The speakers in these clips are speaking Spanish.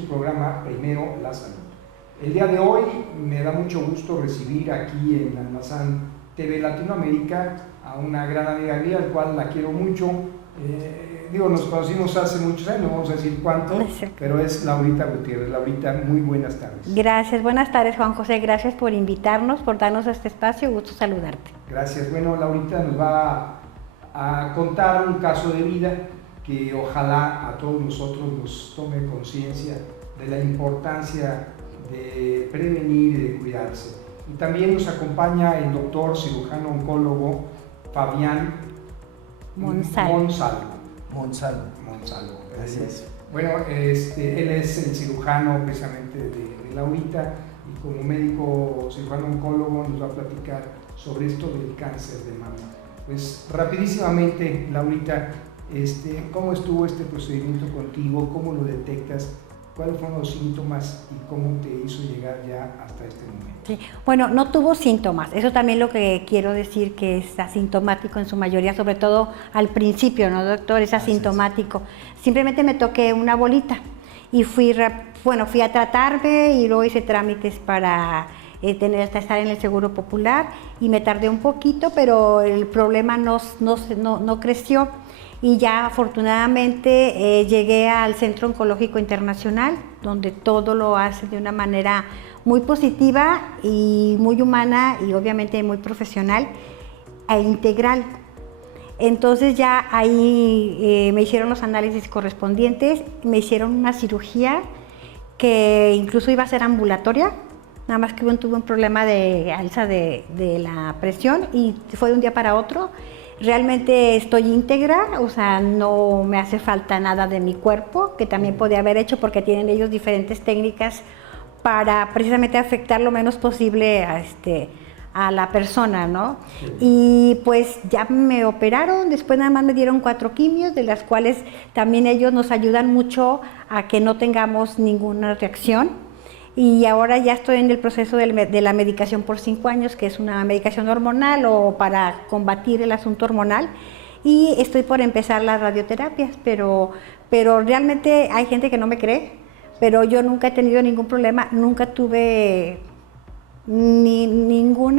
tu programa Primero la Salud. El día de hoy me da mucho gusto recibir aquí en Almazán TV Latinoamérica a una gran amiga mía, al cual la quiero mucho. Nos conocimos hace muchos años, no vamos a decir cuánto, pero es Laurita Gutiérrez. Laurita, muy buenas tardes. Gracias, buenas tardes, Juan José, gracias por invitarnos, por darnos este espacio, gusto saludarte. Gracias. Bueno, Laurita nos va a contar un caso de vida que ojalá a todos nosotros nos tome conciencia de la importancia de prevenir y de cuidarse. Y también nos acompaña el doctor cirujano oncólogo Fabián Monsalvo. Gracias. Bueno, él es el cirujano precisamente de Laurita, y como médico cirujano oncólogo nos va a platicar sobre esto del cáncer de mama. Pues rapidísimamente, Laurita, ¿cómo estuvo este procedimiento contigo? ¿Cómo lo detectas? ¿Cuáles fueron los síntomas y cómo te hizo llegar ya hasta este momento? Sí. Bueno, no tuvo síntomas, eso también lo que quiero decir, que es asintomático en su mayoría, sobre todo al principio, ¿no, doctor? Es asintomático. Simplemente me toqué una bolita y fui a tratarme y luego hice trámites para estar en el Seguro Popular y me tardé un poquito, pero el problema no creció. Y ya afortunadamente llegué al Centro Oncológico Internacional, donde todo lo hace de una manera muy positiva y muy humana y obviamente muy profesional e integral. Entonces ya ahí me hicieron los análisis correspondientes, me hicieron una cirugía que incluso iba a ser ambulatoria, nada más que tuve un problema de alza de la presión y fue de un día para otro. Realmente estoy íntegra, o sea, no me hace falta nada de mi cuerpo, que también podía haber hecho porque tienen ellos diferentes técnicas para precisamente afectar lo menos posible a la persona, ¿no? Sí. Y pues ya me operaron, después nada más me dieron 4 quimios, de las cuales también ellos nos ayudan mucho a que no tengamos ninguna reacción. Y ahora ya estoy en el proceso de la medicación por 5 años, que es una medicación hormonal o para combatir el asunto hormonal. Y estoy por empezar las radioterapias, pero realmente hay gente que no me cree, pero yo nunca he tenido ningún problema, nunca tuve ningún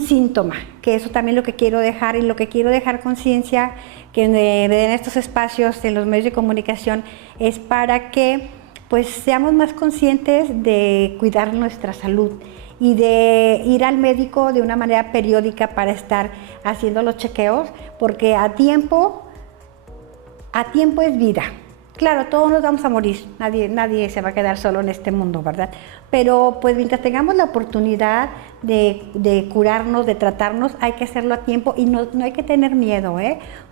síntoma, que eso también lo que quiero dejar, y lo que quiero dejar conciencia que en estos espacios, en los medios de comunicación, es para que pues seamos más conscientes de cuidar nuestra salud y de ir al médico de una manera periódica para estar haciendo los chequeos, porque a tiempo es vida. Claro, todos nos vamos a morir, nadie se va a quedar solo en este mundo, ¿verdad? Pero pues mientras tengamos la oportunidad de curarnos, de tratarnos, hay que hacerlo a tiempo y no hay que tener miedo,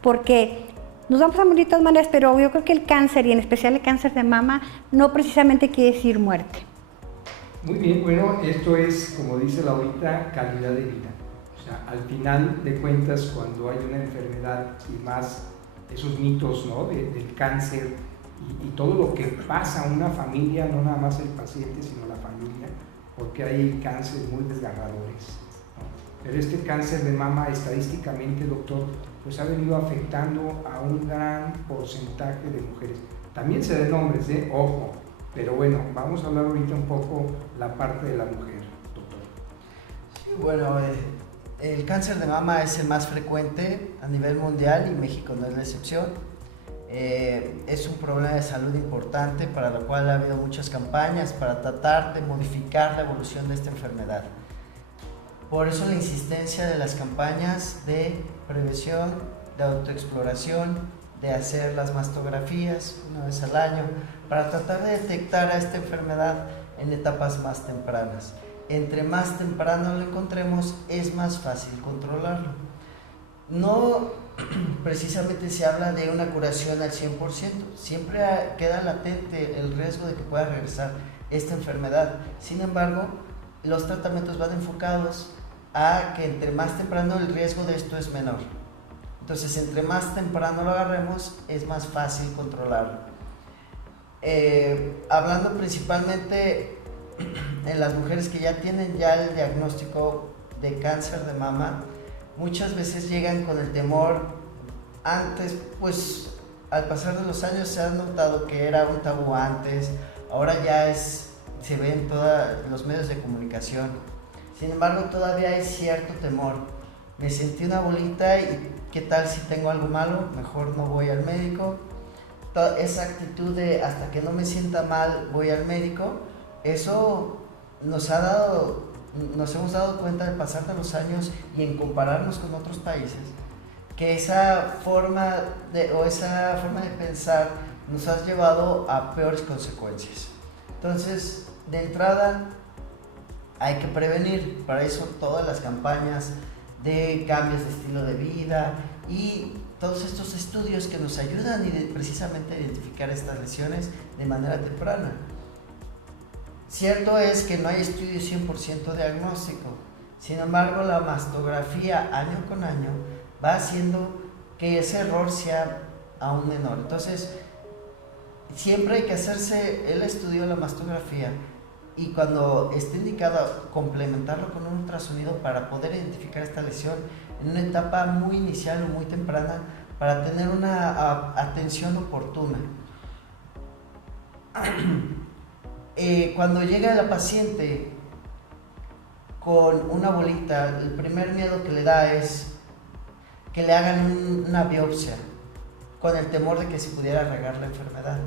porque nos vamos a morir de todas maneras, pero yo creo que el cáncer, y en especial el cáncer de mama, no precisamente quiere decir muerte. Muy bien, bueno, esto es, como dice Laurita, calidad de vida. O sea, al final de cuentas, cuando hay una enfermedad y más esos mitos, ¿no?, del cáncer y todo lo que pasa a una familia, no nada más el paciente, sino la familia, porque hay cánceres muy desgarradores, ¿no? Pero este cáncer de mama, estadísticamente, doctor, pues ha venido afectando a un gran porcentaje de mujeres. También se den hombres, ojo, pero bueno, vamos a hablar ahorita un poco la parte de la mujer, doctor. Sí, bueno, el cáncer de mama es el más frecuente a nivel mundial y México no es la excepción. Es un problema de salud importante para lo cual ha habido muchas campañas para tratar de modificar la evolución de esta enfermedad. Por eso la insistencia de las campañas de prevención, de autoexploración, de hacer las mastografías una vez al año, para tratar de detectar a esta enfermedad en etapas más tempranas. Entre más temprano lo encontremos, es más fácil controlarlo. No precisamente se habla de una curación al 100%, siempre queda latente el riesgo de que pueda regresar esta enfermedad. Sin embargo, los tratamientos van enfocados a que entre más temprano el riesgo de esto es menor. Entonces, entre más temprano lo agarremos, es más fácil controlarlo. Hablando principalmente en las mujeres que ya tienen el diagnóstico de cáncer de mama, muchas veces llegan con el temor antes, pues al pasar de los años se ha notado que era un tabú antes, ahora ya se ve en todos los medios de comunicación. Sin embargo, todavía hay cierto temor. Me sentí una bolita y ¿qué tal si tengo algo malo? Mejor no voy al médico. Esa actitud de hasta que no me sienta mal voy al médico, eso nos hemos dado cuenta de pasar de los años y en compararnos con otros países, que esa forma de pensar nos ha llevado a peores consecuencias. Entonces, de entrada, hay que prevenir. Para eso todas las campañas de cambios de estilo de vida y todos estos estudios que nos ayudan precisamente a identificar estas lesiones de manera temprana. Cierto es que no hay estudio 100% diagnóstico, sin embargo la mastografía año con año va haciendo que ese error sea aún menor. Entonces, siempre hay que hacerse el estudio de la mastografía y cuando esté indicado complementarlo con un ultrasonido para poder identificar esta lesión en una etapa muy inicial o muy temprana para tener una atención oportuna. Cuando llega la paciente con una bolita, el primer miedo que le da es que le hagan una biopsia con el temor de que se pudiera regar la enfermedad.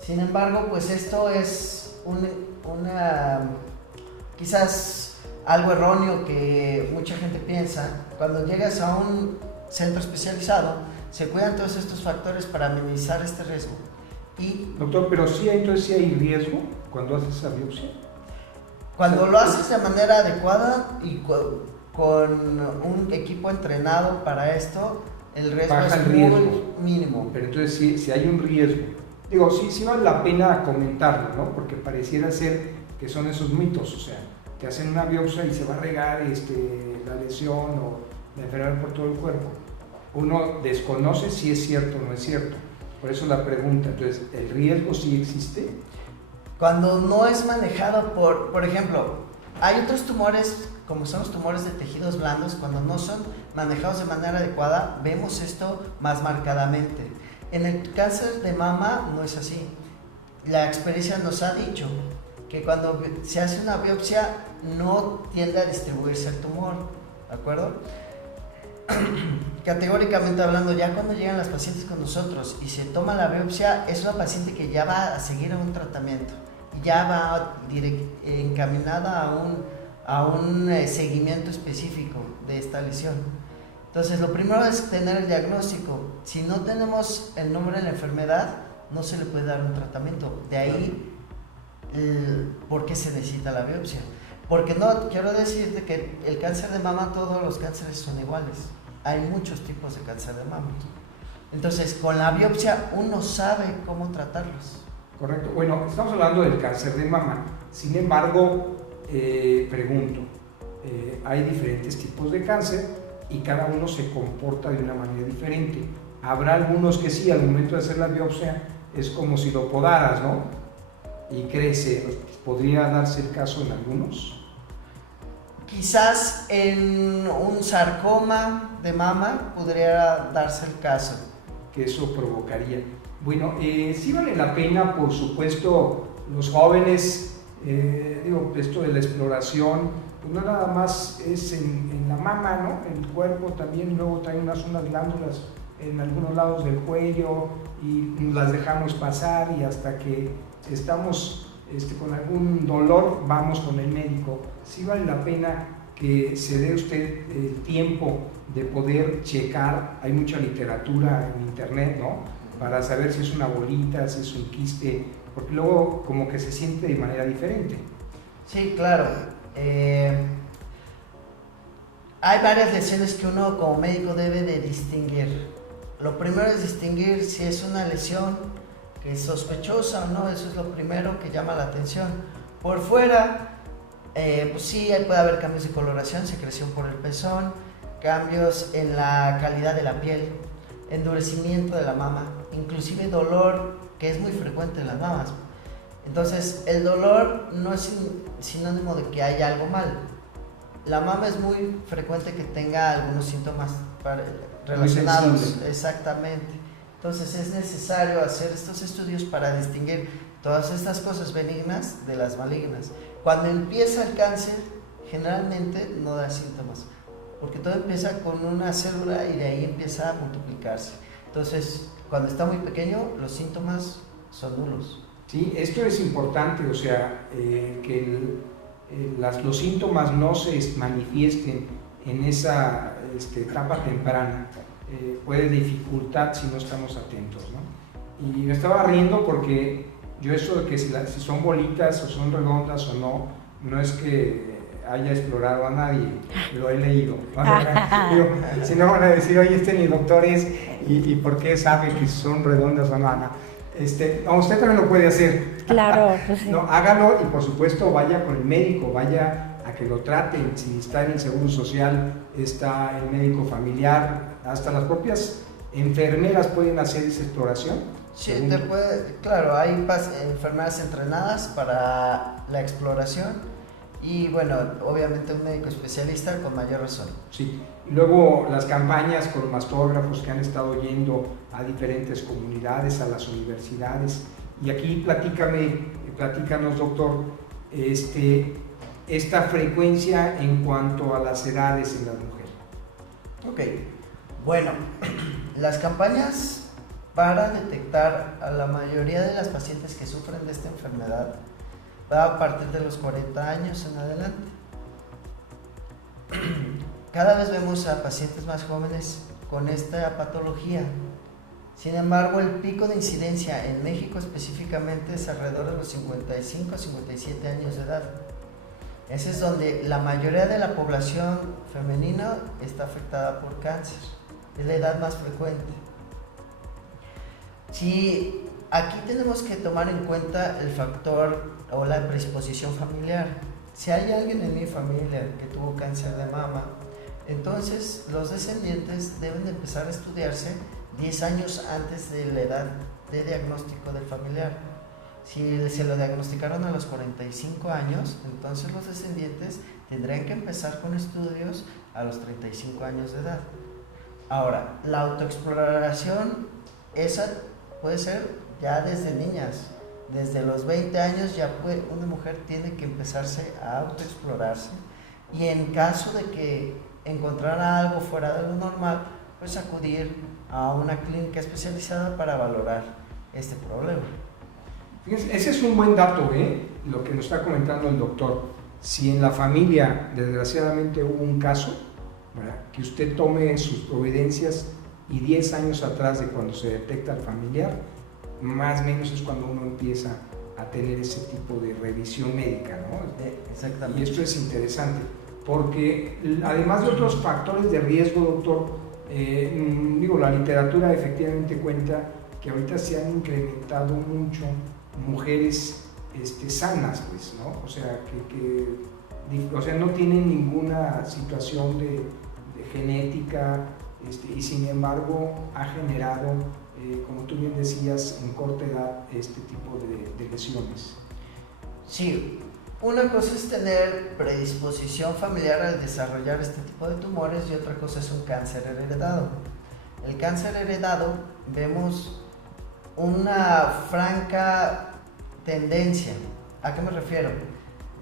Sin embargo, pues esto es quizás algo erróneo que mucha gente piensa. Cuando llegas a un centro especializado, se cuidan todos estos factores para minimizar este riesgo. Doctor, pero entonces sí hay riesgo cuando haces esa biopsia. Cuando lo haces de manera adecuada y con un equipo entrenado para esto, el riesgo es muy mínimo. Pero entonces sí hay un riesgo. Digo, sí vale la pena comentarlo, ¿no? Porque pareciera ser que son esos mitos, o sea, te hacen una biopsia y se va a regar la lesión o la enfermedad por todo el cuerpo. Uno desconoce si es cierto o no es cierto. Por eso la pregunta, entonces, ¿el riesgo sí existe? Cuando no es manejado por ejemplo, hay otros tumores, como son los tumores de tejidos blandos, cuando no son manejados de manera adecuada, vemos esto más marcadamente. En el cáncer de mama no es así. La experiencia nos ha dicho que cuando se hace una biopsia no tiende a distribuirse el tumor, ¿de acuerdo? Categóricamente hablando, ya cuando llegan las pacientes con nosotros y se toma la biopsia, es una paciente que ya va a seguir un tratamiento y ya va encaminada a un seguimiento específico de esta lesión. Entonces, lo primero es tener el diagnóstico. Si no tenemos el nombre de la enfermedad, no se le puede dar un tratamiento. De ahí, ¿por qué se necesita la biopsia? Porque no, quiero decirte que el cáncer de mama, todos los cánceres son iguales. Hay muchos tipos de cáncer de mama. Entonces, con la biopsia uno sabe cómo tratarlos. Correcto. Bueno, estamos hablando del cáncer de mama. Sin embargo, pregunto, hay diferentes tipos de cáncer y cada uno se comporta de una manera diferente. Habrá algunos que sí, al momento de hacer la biopsia, es como si lo podaras, ¿no? Y crece. ¿Podría darse el caso en algunos? Quizás en un sarcoma de mama podría darse el caso. Que eso provocaría. Bueno, sí vale la pena, por supuesto, los jóvenes, esto de la exploración, pues no nada más es en la mama, ¿no? En el cuerpo también, luego traen unas glándulas en algunos lados del cuello y las dejamos pasar y hasta que estamos con algún dolor, vamos con el médico. Sí vale la pena que se dé usted el tiempo de poder checar. Hay mucha literatura en internet, ¿no? Para saber si es una bolita, si es un quiste, porque luego como que se siente de manera diferente. Sí, claro. Hay varias lesiones que uno como médico debe de distinguir. Lo primero es distinguir si es una lesión que es sospechosa o no. Eso es lo primero que llama la atención. Por fuera, pues sí, puede haber cambios de coloración, secreción por el pezón, cambios en la calidad de la piel, endurecimiento de la mama, inclusive dolor, que es muy frecuente en las mamas. Entonces, el dolor no es sinónimo de que haya algo mal. La mama es muy frecuente que tenga algunos síntomas relacionados, exactamente, Entonces es necesario hacer estos estudios para distinguir todas estas cosas benignas de las malignas. Cuando empieza el cáncer, generalmente no da síntomas, porque todo empieza con una célula y de ahí empieza a multiplicarse. Entonces, cuando está muy pequeño, los síntomas son nulos. Sí, esto es importante, o sea, que los síntomas no se manifiesten en esa etapa temprana. Puede dificultar si no estamos atentos, ¿no? Y me estaba riendo porque yo eso de que si son bolitas o son redondas o no, no es que haya explorado a nadie, lo he leído. Digo, si no van a decir, oye, ni doctor es, y ¿por qué sabe que son redondas o no? Usted también lo puede hacer. Claro, pues sí. No, hágalo y por supuesto vaya con el médico, vaya a que lo traten. Si está en el Seguro Social, está el médico familiar, hasta las propias enfermeras pueden hacer esa exploración. Sí, claro, hay enfermeras entrenadas para la exploración y bueno, obviamente un médico especialista con mayor razón. Sí, luego las campañas con mastógrafos que han estado yendo a diferentes comunidades, a las universidades, y aquí platícanos doctor, esta frecuencia en cuanto a las edades en las mujeres. Ok, bueno, las campañas para detectar a la mayoría de las pacientes que sufren de esta enfermedad va a partir de los 40 años en adelante. Cada vez vemos a pacientes más jóvenes con esta patología. Sin embargo, el pico de incidencia en México específicamente es alrededor de los 55 a 57 años de edad. Ese es donde la mayoría de la población femenina está afectada por cáncer. Es la edad más frecuente. Sí, aquí tenemos que tomar en cuenta el factor o la predisposición familiar. Si hay alguien en mi familia que tuvo cáncer de mama, entonces los descendientes deben de empezar a estudiarse 10 años antes de la edad de diagnóstico del familiar. Si se lo diagnosticaron a los 45 años, entonces los descendientes tendrían que empezar con estudios a los 35 años de edad. Ahora, la autoexploración, esa puede ser ya desde niñas. Desde los 20 años ya una mujer tiene que empezarse a autoexplorarse y en caso de que encontrara algo fuera de lo normal, pues acudir a una clínica especializada para valorar este problema. Fíjense, ese es un buen dato, lo que nos está comentando el doctor. Si en la familia desgraciadamente hubo un caso, ¿verdad?, que usted tome sus providencias y 10 años atrás de cuando se detecta al familiar, más o menos es cuando uno empieza a tener ese tipo de revisión médica, ¿no? Exactamente. Y esto es interesante, porque además de otros factores de riesgo, doctor, la literatura efectivamente cuenta que ahorita se han incrementado mucho mujeres sanas, pues, ¿no? O sea, no tienen ninguna situación de genética, y sin embargo ha generado, como tú bien decías, en corta edad este tipo de lesiones. Sí, una cosa es tener predisposición familiar al desarrollar este tipo de tumores y otra cosa es un cáncer heredado. El cáncer heredado vemos una franca tendencia. ¿A qué me refiero?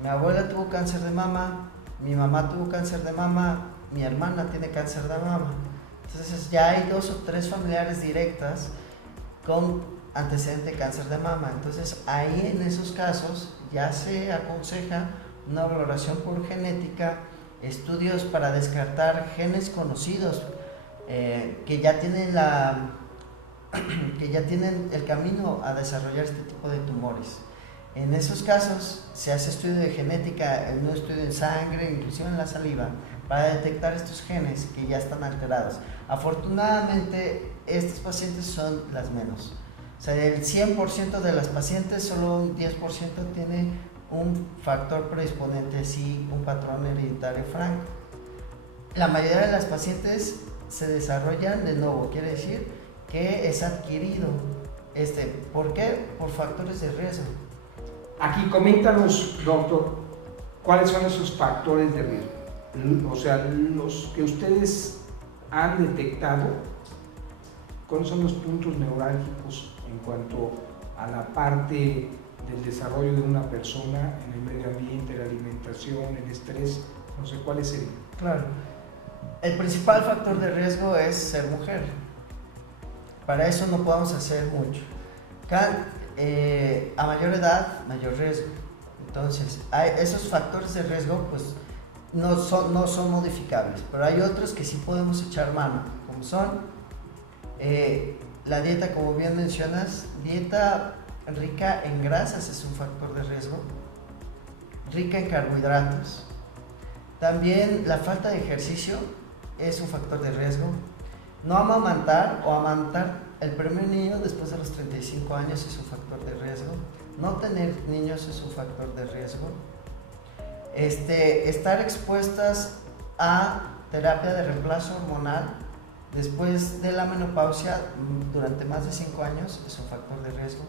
Mi abuela tuvo cáncer de mama, mi mamá tuvo cáncer de mama, mi hermana tiene cáncer de mama. Entonces ya hay 2 o 3 familiares directas con antecedente de cáncer de mama. Entonces ahí en esos casos ya se aconseja una valoración por genética, estudios para descartar genes conocidos que ya tienen el camino a desarrollar este tipo de tumores. En esos casos se hace estudio de genética, un estudio en sangre, inclusive en la saliva, para detectar estos genes que ya están alterados. Afortunadamente, estos pacientes son las menos. O sea, del 100% de las pacientes, solo un 10% tiene un factor predisponente, sí, un patrón hereditario franco. La mayoría de las pacientes se desarrollan de nuevo, quiere decir que es adquirido. ¿Por qué? Por factores de riesgo. Aquí coméntanos, doctor, cuáles son esos factores de riesgo, o sea, los que ustedes han detectado ¿Cuáles son los puntos neurálgicos en cuanto a la parte del desarrollo de una persona en el medio ambiente, la alimentación, el estrés? No sé, ¿cuáles serían? Claro. El principal factor de riesgo es ser mujer. Para eso no podemos hacer mucho. A mayor edad, mayor riesgo. Entonces, esos factores de riesgo pues no son modificables, pero hay otros que sí podemos echar mano, como son la dieta, como bien mencionas, dieta rica en grasas es un factor de riesgo, rica en carbohidratos. También la falta de ejercicio es un factor de riesgo. No amamantar o amamantar el primer niño después de los 35 años es un factor de riesgo. No tener niños es un factor de riesgo. Estar expuestas a terapia de reemplazo hormonal después de la menopausia durante más de 5 años es un factor de riesgo.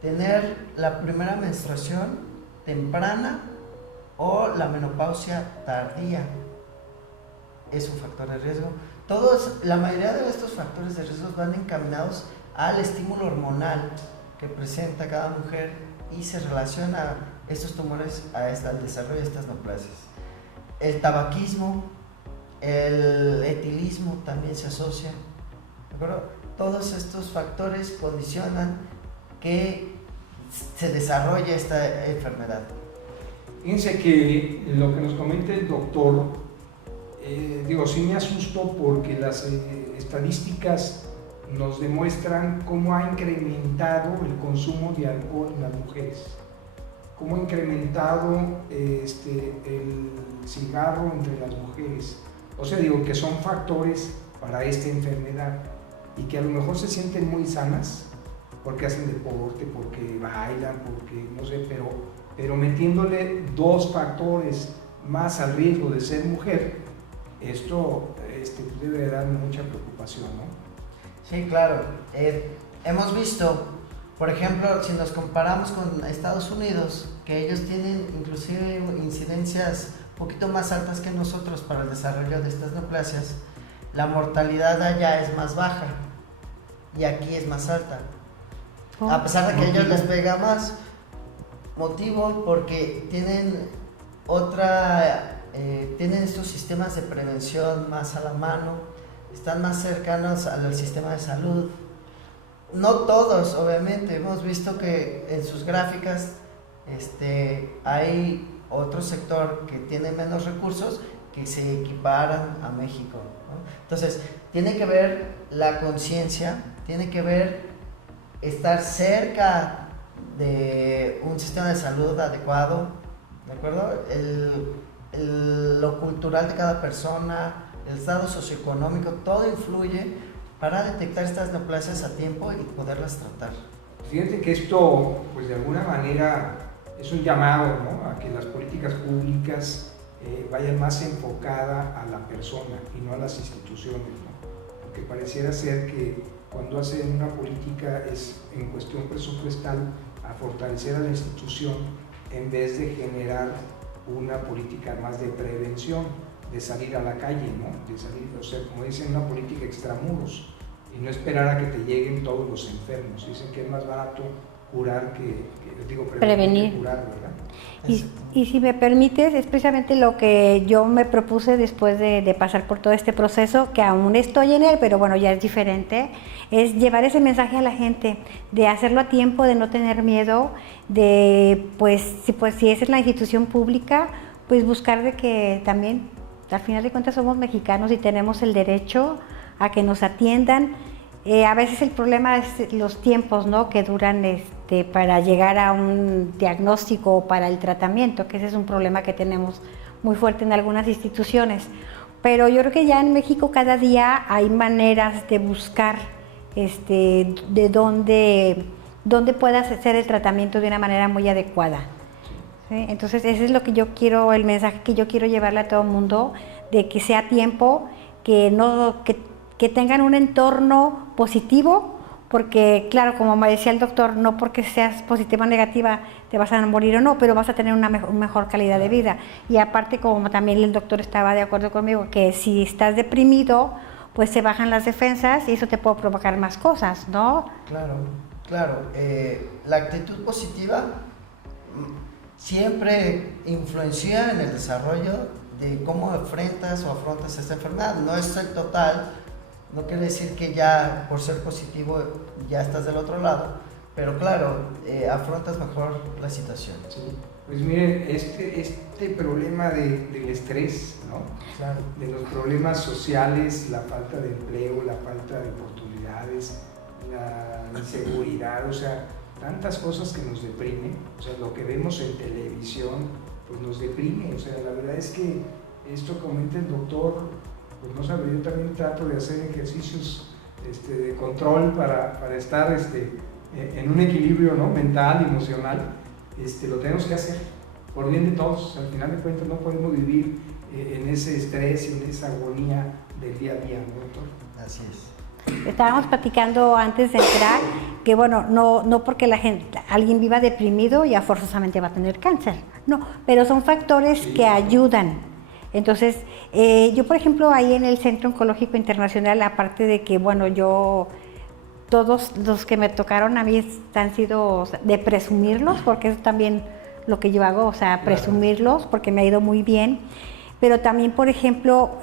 Tener la primera menstruación temprana o la menopausia tardía es un factor de riesgo. La mayoría de estos factores de riesgo van encaminados al estímulo hormonal que presenta cada mujer y se relaciona estos tumores al desarrollo de estas neoplasias. El tabaquismo, el etilismo también se asocia, ¿de acuerdo? Todos estos factores condicionan que se desarrolle esta enfermedad. Fíjense que lo que nos comenta el doctor, sí me asustó porque las estadísticas nos demuestran cómo ha incrementado el consumo de alcohol en las mujeres, cómo ha incrementado el cigarro entre las mujeres. O sea, que son factores para esta enfermedad y que a lo mejor se sienten muy sanas porque hacen deporte, porque bailan, porque no sé, pero metiéndole dos factores más al riesgo de ser mujer, esto debe dar mucha preocupación, ¿no? Sí, claro. Hemos visto, por ejemplo, si nos comparamos con Estados Unidos, que ellos tienen inclusive incidencias un poquito más altas que nosotros para el desarrollo de estas neoplasias, la mortalidad allá es más baja y aquí es más alta. A pesar de que a ellos les pega más. Motivo porque tienen tienen estos sistemas de prevención más a la mano, están más cercanos al sistema de salud. No todos, obviamente, hemos visto que en sus gráficas hay otro sector que tiene menos recursos que se equiparan a México, ¿no? Entonces, tiene que ver la conciencia, tiene que ver estar cerca de un sistema de salud adecuado, ¿de acuerdo? Lo cultural de cada persona, el estado socioeconómico, todo influye para detectar estas neoplasias a tiempo y poderlas tratar. Fíjate que esto, pues de alguna manera, es un llamado, ¿no?, a que las políticas públicas vayan más enfocadas a la persona y no a las instituciones, ¿no? Porque pareciera ser que cuando hacen una política es en cuestión presupuestal a fortalecer a la institución en vez de generar una política más de prevención, de salir a la calle, ¿no? De salir, o sea, como dicen, una política extramuros y no esperar a que te lleguen todos los enfermos. Dicen que es más barato curar prevenir. Que curar, ¿verdad? Y si me permites, es precisamente lo que yo me propuse después de pasar por todo este proceso, que aún estoy en él, pero bueno, ya es diferente, es llevar ese mensaje a la gente, de hacerlo a tiempo, de no tener miedo, de si es en la institución pública, pues buscar de que también, al final de cuentas, somos mexicanos y tenemos el derecho a que nos atiendan. A veces el problema es los tiempos, ¿no?, que duran para llegar a un diagnóstico o para el tratamiento, que ese es un problema que tenemos muy fuerte en algunas instituciones. Pero yo creo que ya en México cada día hay maneras de buscar de dónde puedas hacer el tratamiento de una manera muy adecuada, ¿sí? Entonces ese es lo que yo quiero, el mensaje que yo quiero llevarle a todo el mundo, de que sea tiempo, que tengan un entorno positivo, porque claro, como me decía el doctor, no porque seas positiva o negativa te vas a morir o no, pero vas a tener una mejor calidad de vida. Y aparte, como también el doctor estaba de acuerdo conmigo, que si estás deprimido, pues se bajan las defensas y eso te puede provocar más cosas, ¿no? Claro, claro. La actitud positiva siempre influencia en el desarrollo de cómo enfrentas o afrontas esta enfermedad. No es el total, no quiere decir que ya por ser positivo ya estás del otro lado, pero claro, afrontas mejor la situación. Sí. Pues miren, este problema del estrés, ¿no? Claro. De los problemas sociales, la falta de empleo, la falta de oportunidades, la inseguridad, o sea, tantas cosas que nos deprimen, o sea, lo que vemos en televisión, pues nos deprime, o sea, la verdad es que esto comenta el doctor, pues no sabe, yo también trato de hacer ejercicios de control para estar en un equilibrio, ¿no? Mental, emocional, lo tenemos que hacer por bien de todos. Al final de cuentas no podemos vivir en ese estrés, en esa agonía del día a día, ¿no, doctor? Así es. Estábamos platicando antes de entrar que bueno, no porque alguien viva deprimido ya forzosamente va a tener cáncer, no, pero son factores que ayudan. Entonces, yo por ejemplo ahí en el Centro Oncológico Internacional, aparte de que bueno, todos los que me tocaron a mí han sido de presumirlos, porque es también lo que yo hago, o sea, presumirlos, porque me ha ido muy bien. Pero también, por ejemplo,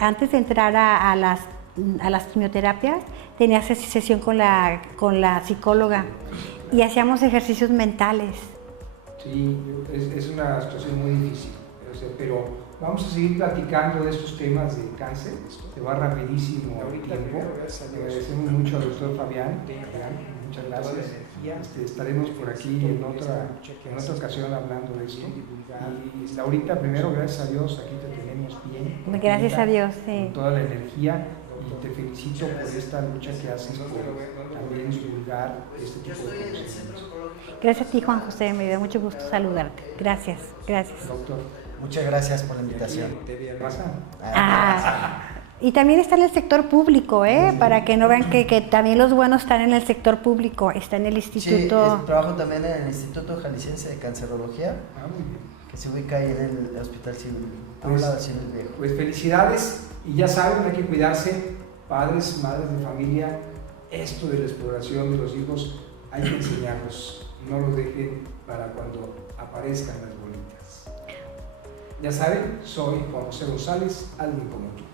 antes de entrar a las quimioterapias, tenía sesión con la psicóloga y hacíamos ejercicios mentales. Sí, es una situación muy difícil, pero vamos a seguir platicando de estos temas de cáncer, se va rapidísimo el tiempo. Agradecemos mucho al doctor Fabián, muchas gracias. Estaremos por aquí en otra ocasión hablando de esto. Y Laurita, primero, gracias a Dios, aquí te tenemos bien. Gracias a Dios, sí. Con toda la energía, y te felicito por esta lucha que haces por también divulgar este tipo de conocimientos. Gracias a ti, Juan José, me dio mucho gusto saludarte. Gracias. Doctor. Muchas gracias por la invitación. Y también está en el sector público, para que no vean que también los buenos están en el sector público, está en el instituto. Sí, trabajo también en el Instituto Jalisciense de Cancerología, Muy bien. que se ubica ahí en el Hospital Civil, a un lado del Civil Viejo. Pues felicidades, y ya saben, hay que cuidarse, padres, madres de familia, esto de la exploración de los hijos, hay que enseñarlos, no lo dejen para cuando aparezcan las bolitas. Ya saben, soy Juan José González, alguien como tú.